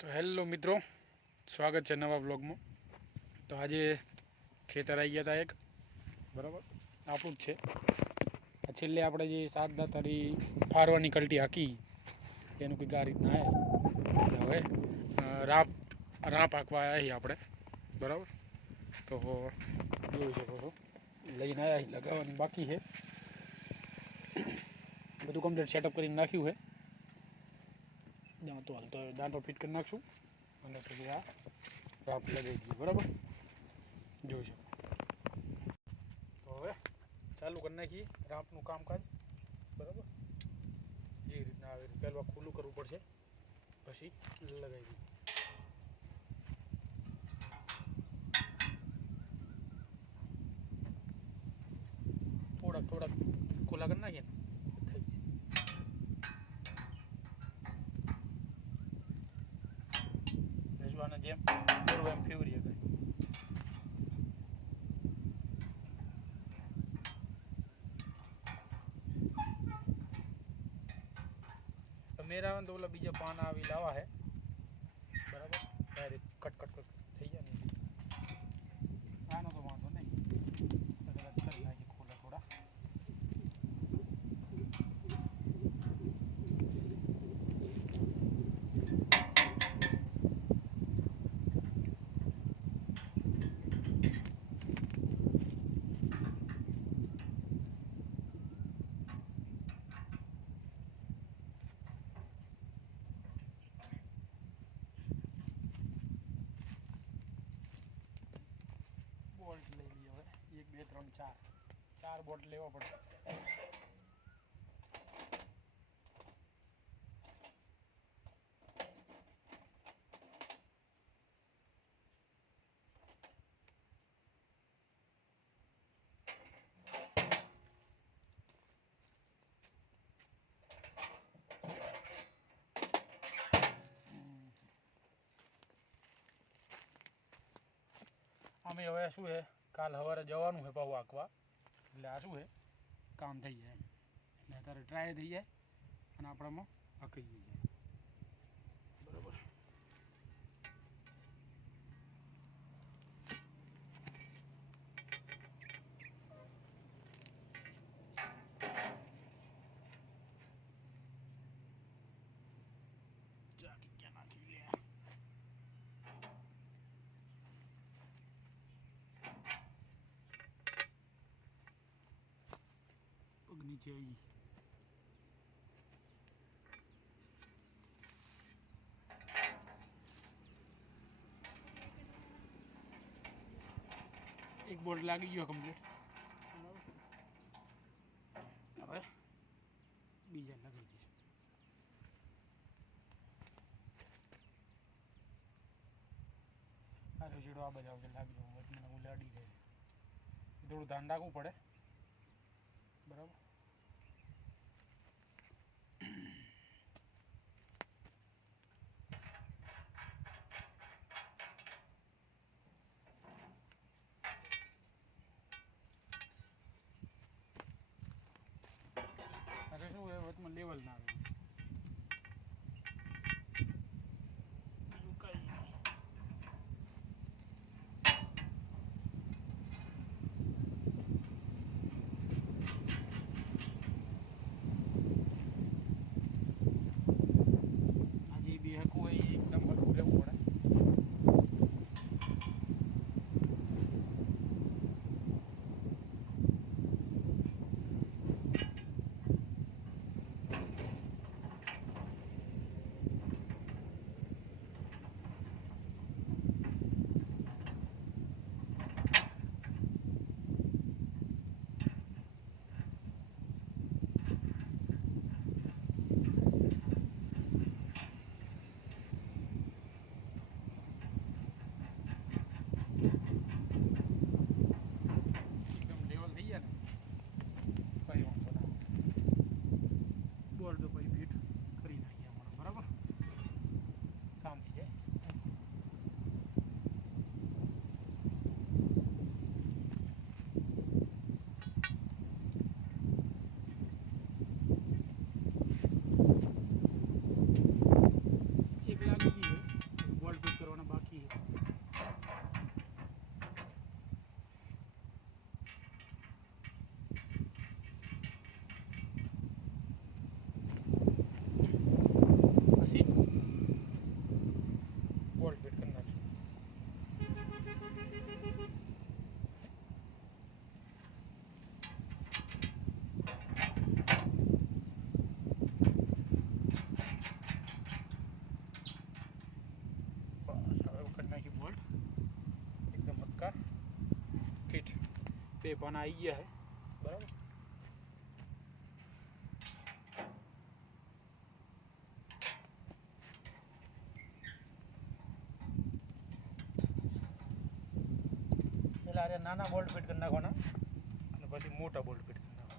તો હેલો મિત્રો, સ્વાગત છે નવા વ્લોગમાં। તો આજે ખેતર આવી ગયા હતા એક, બરાબર આપણું જ છે। છેલ્લે આપણે જે 7 દાંતારી ફારવાની કલટી હાકી એનું કંઈક આ રીતના હવે રાપ હાંકવા આવ્યા છીએ આપણે, બરાબર। તો જોઈ શકો છો લઈને આવ્યા છીએ, લગાવવાની બાકી છે, બધું કમ્પ્લીટ સેટઅપ કરીને નાખ્યું છે। તો હાલ તો દાંતો ફિટ કરી નાખશું અને પછી આ રાપ લગાવી દઈએ, બરાબર જોઈ શકો। તો હવે ચાલુ કરી નાખીએ રાપનું કામકાજ, બરાબર। જે રીતના આવે પહેલાં ખુલ્લું કરવું પડશે, પછી લગાવી દઈએ। થોડાક ખુલ્લા કરી નાખીએ ને થઈ જાય, રજવાના જેમ ફેરવું એમ ફેવરી હતા। મેરા આવે તો ઓલા બીજા પાન આવી લાવા હે, બરાબર ડાયરેક્ટ કટ થઈ જાય ને આનો તો વાંધો નહીં, કરી નાખીએ ખોલા થોડા। બોલ્ટ લઈ લઈએ હવે, 1 2 3 4 બોલ્ટ લેવા પડશે। અમે હવે શું છે, કાલ સવારે જવાનું છે પાવું હાંકવા, એટલે આ શું છે કામ થઈ જાય, એટલે અત્યારે ટ્રાય થઈ જાય અને આપણામાં હાંકી જાય, બરાબર। નીચે આવી એક બોલ્ટ લાગી ગયો કમ્પ્લીટ, હવે બીજા લગાવી દઈશું। આ રસીડો આ બધા આવશે, લાગી જવું મને ઉલાડી જાય, થોડું ધ્યાન રાખવું પડે, બરાબર। અરે શું એ વચમાં લેવલ ના આવે, આજે બી હકું હોય એકદમ હલકું રહેવું પડે। બે પાના આવી ગયા છે બરાબર. પેલા અરે નાના બોલ્ટ ફિટ કરી નાખવાના અને પછી મોટા બોલ્ટ ફિટ કરી નાખવાના.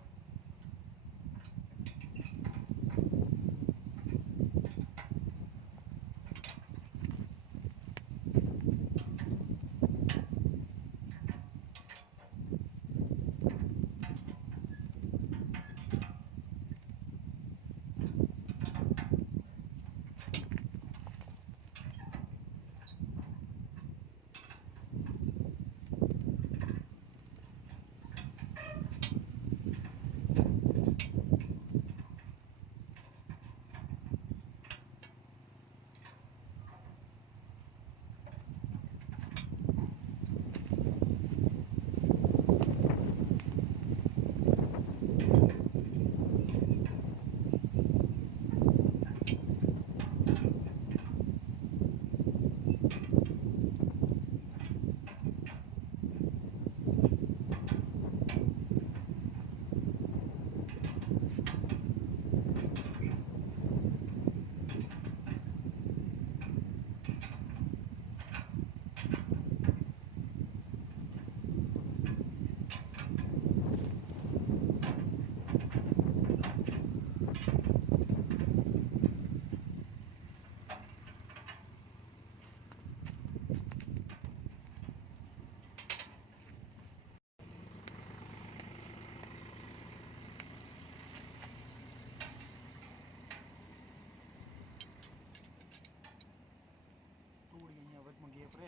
થોડી અહીંયા વચમાં ગેપ રહે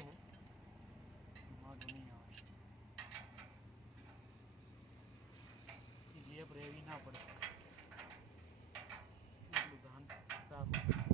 વાંધો નહીં આવે. એ ગેપ રહેવી ના પડે એટલું ધ્યાન રાખવું.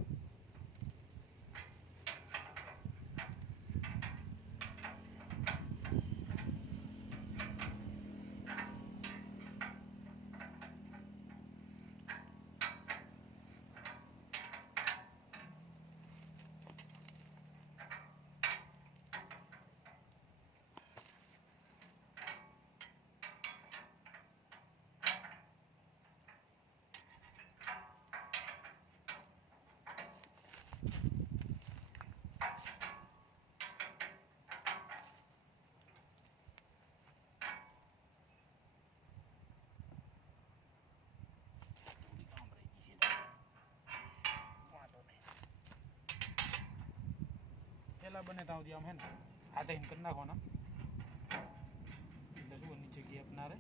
પેલા બને ત્યાં સુધી આમ હે ને હાથે કરી નાખવાના એટલે શું નીચે ગેપ ના રહે.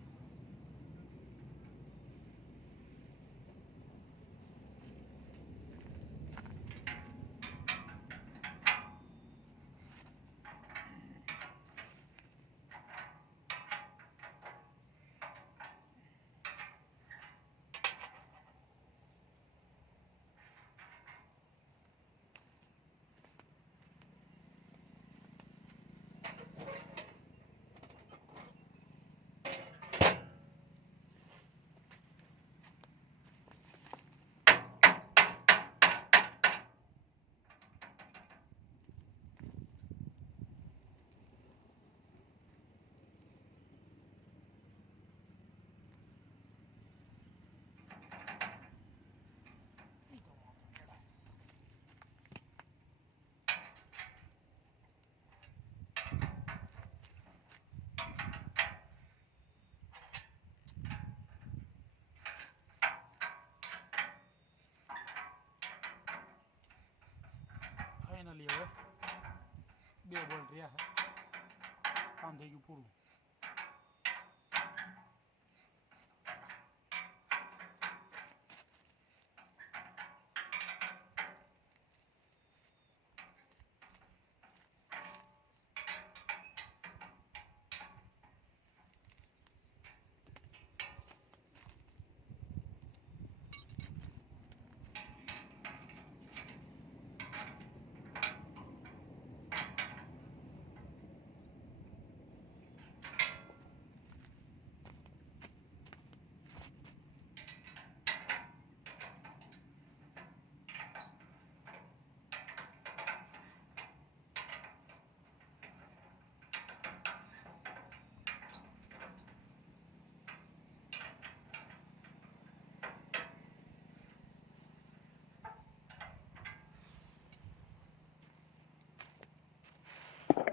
ફાઇનલી હવે 2 બોલ્ટ રહ્યા છે, કામ થઈ ગયું પૂરું.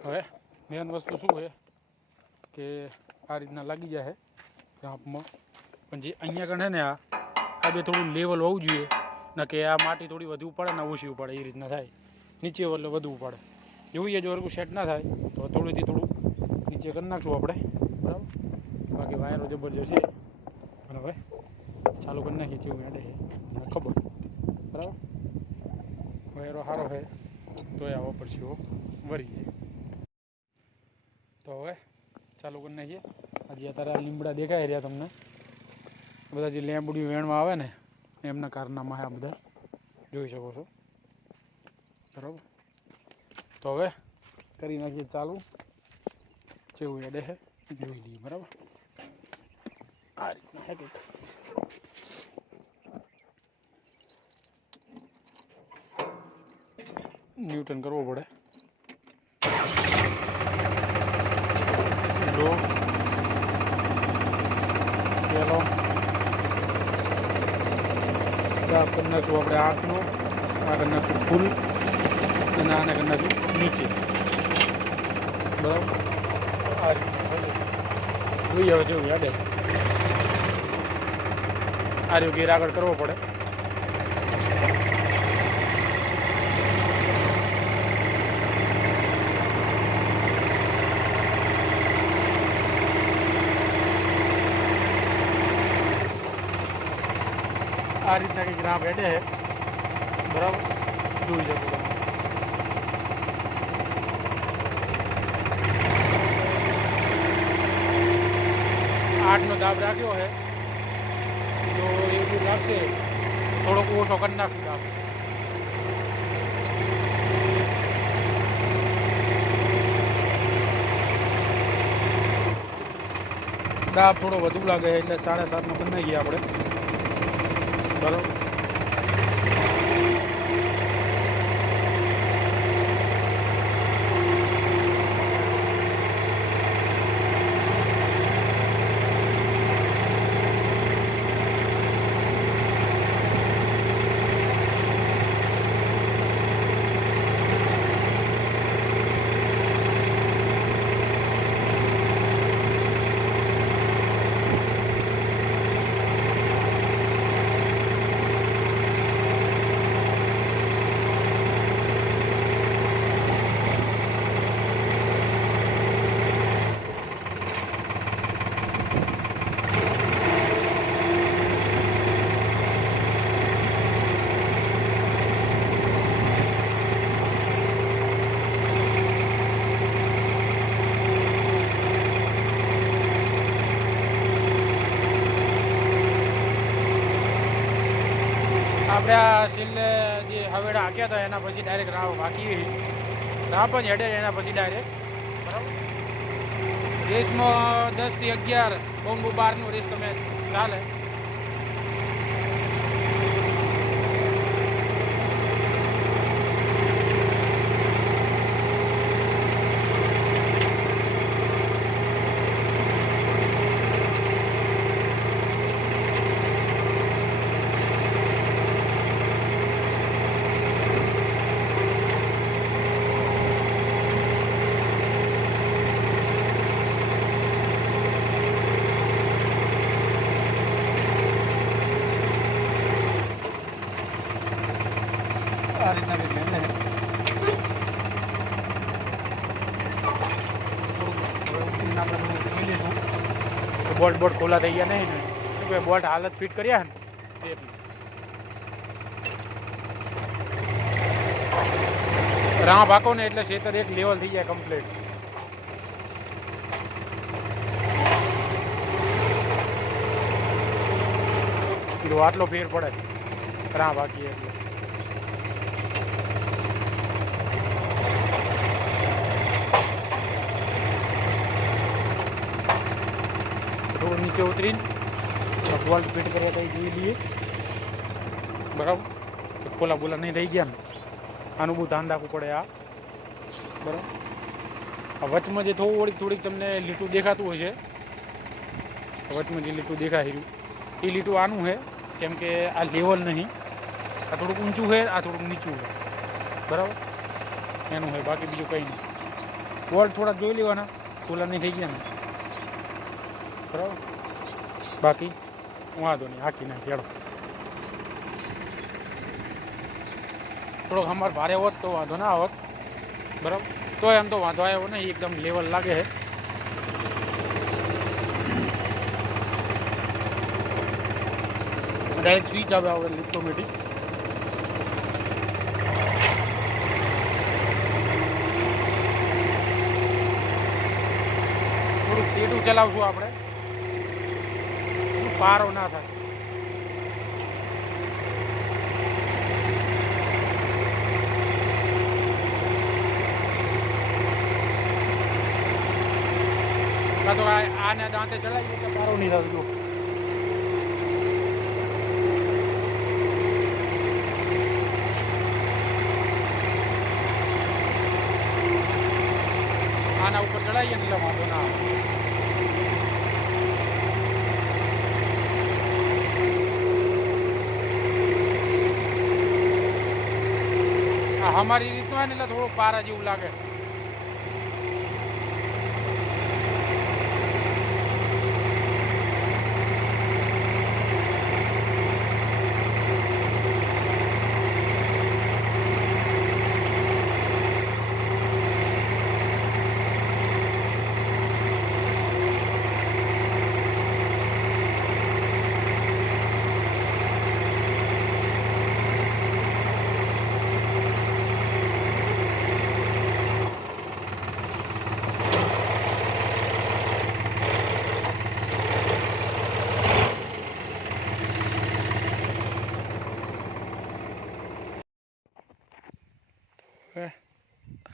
હવે મેન વસ્તુ શું છે કે આ રીતના લાગી જાય રાંપમાં, પણ જે અહીંયા કણે ને આ બે થોડું લેવલ હોવું જોઈએ, ના કે આ માટી થોડી વધુ પડે ને ઓછી પડે, એ રીતના થાય. નીચે એટલે વધુ પડે. જોઈએ જો હરખું સેટ ના થાય તો થોડુંથી થોડું નીચે કરી નાખશું આપણે, બરાબર. બાકી વાયરો જબરજસ્ત છે. અને હવે ચાલુ કરી નાખીએ છીએ, એવું એડે છે મને ખબર, બરાબર. વાયરો સારો છે તો એ આવો પડશે વરી જાય. તો હવે ચાલુ કરી નાખીએ. હજી અત્યારે આ લીમડા દેખાઈ રહ્યા તમને, બધા જે લેમ્બડી વેણમાં આવે ને એમના કારનામાં આ બધા જોઈ શકો છો, બરાબર. તો હવે કરી નાખીએ ચાલુ, જેવું એડે છે જોઈ લઈએ, બરાબર. આ રીતના છે કંઈક. ન્યૂટન કરવો પડે. લો પેલો કરી નાખશું આપણે 8નો, આ કરી નાખશું ફૂલ, અને આને કરી નાખશું નીચે, બરાબર. આ રીતના જોઈએ હવે જેવું યાદ આ રહ્યું ગેર આગળ કરવો પડે. આ રીતના કંઈક રાહ બેઠે છે, બરાબર. જોઈ શકો તમે. 8નો દાબ રાખ્યો છે તો એવું લાગશે થોડોક ઓછો કરી નાખું દાબ. દાબ થોડો વધુ લાગે એટલે 7.5નો કરી નાખીએ આપણે, બરાબર. આપણે આ છેલ્લે જે હવેડા હાંક્યા હતા એના પછી ડાયરેક્ટ રાહ હાંકી રાહ જ હેડે એના પછી ડાયરેક્ટ, બરાબર. રેસમાં 10 થી 11 બોમ્બુ 12નું રેસ તમે ચાલે. આ રીતના કંઈક મેં આપણે લઈશું. બોલ્ટ બોલ્ટ ખોલા થઈ ગયા નહીં ને, બોલ્ટ હાલત ફિટ કર્યા ને એટલે રાહ ભાકો ને એટલે ખેતર એક લેવલ થઈ જાય કમ્પ્લીટ. કીધું આટલો ફેર પડે રાહ ભાગીએ એટલે. થોડું નીચે ઉતરીને બોલ્ટ ફિટ કર્યા તો જોઈ લઈએ, બરાબર. ખોલા બોલા નહીં રહી ગયા ને, આનું બહુ ધ્યાન રાખવું પડે આ, બરાબર. આ વચમાં જે થોડીક તમને લીટું દેખાતું હોય છે, વચમાં જે લીટું દેખાય રહ્યું એ લીટું આનું છે, કેમ કે આ લેવલ નહીં, આ થોડુંક ઊંચું છે, આ થોડુંક નીચું છે, બરાબર. એનું છે, બાકી બીજું કંઈ નહીં. બોલ થોડા જોઈ લેવાના, કુલર નહીં થઈ ગયા ને, બરાબર. બાકી વાંધો નહીં, હાકી નાખી હેડો. થોડોક અમારે ભારે હોત તો વાંધો ના આવત, બરાબર. તો એમ તો વાંધો આવ્યો નહીં, એકદમ લેવલ લાગે છે. ડાયરેક્ટ સ્વિચ આવે ઓટોમેટિક. થોડુંક સીધું ચલાવશું આપણે, પારો ના થાય. કાં તો આને દાંતે ચલાવીએ તો પારો નહીં થતો. આના ઉપર ચડાવીએ ને એટલે વાંધો ના આવે. અમારી રીતનું હોય ને એટલે થોડુંક પારા જેવું લાગે.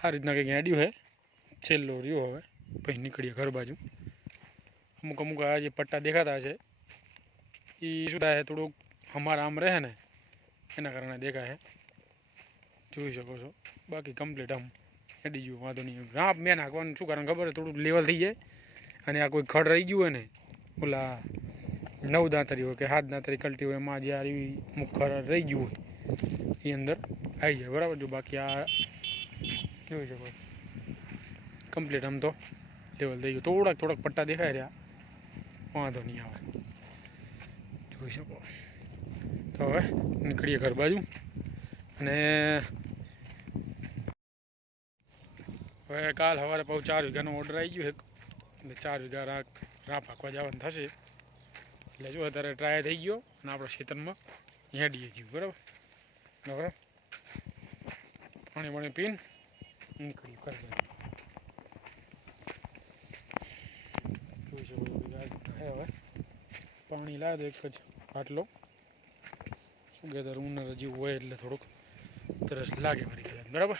આ રીતના કંઈક હેડ્યું હે, છેલ્લો રહ્યો. હવે પછી નીકળીએ ઘર બાજુ. અમુક અમુક આ જે પટ્ટા દેખાતા છે એ શું થાય, થોડુંક અમારા આમ રહે ને એના કારણે દેખાય, જોઈ શકો છો. બાકી કમ્પ્લીટ આમ હેડી ગયું, વાંધો નહીં. હા, મેં નાખવાનું શું કારણ ખબર, થોડુંક લેવલ થઈ જાય. અને આ કોઈ ખડ રહી ગયું હોય ને, ઓલા 9 દાંતરી હોય કે 7 દાંતરી કલટી હોય, એમાં જે આ અમુક ખડ રહી ગયું હોય એ અંદર આવી જાય, બરાબર. જો બાકી આ જોઈ શકો કમ્પ્લીટ આમ તો લેવલ થઈ ગયું. થોડાક પટ્ટા દેખાય રહ્યા, વાંધો નહીં આવે, જોઈ શકો. તો હવે નીકળીએ ઘર બાજુ. અને હવે કાલ સવારે પાછું 4 વીઘાનો ઓર્ડર આવી ગયો એટલે 4 વીઘા રાહ પાકવા જવાનું થશે. એટલે જો અત્યારે ટ્રાય થઈ ગયો અને આપણા ખેતરમાં હેડીએ ગયું, બરાબર. હવે પાણી પીને નીકળ્યું ઘર બાજુ. જોઈ શકો હવે પાણી લાવે તો એક જ આટલો. શું કહેતા ઉનાળા જેવું હોય એટલે થોડુંક તરસ લાગે મારી ખ્યાલ, બરાબર.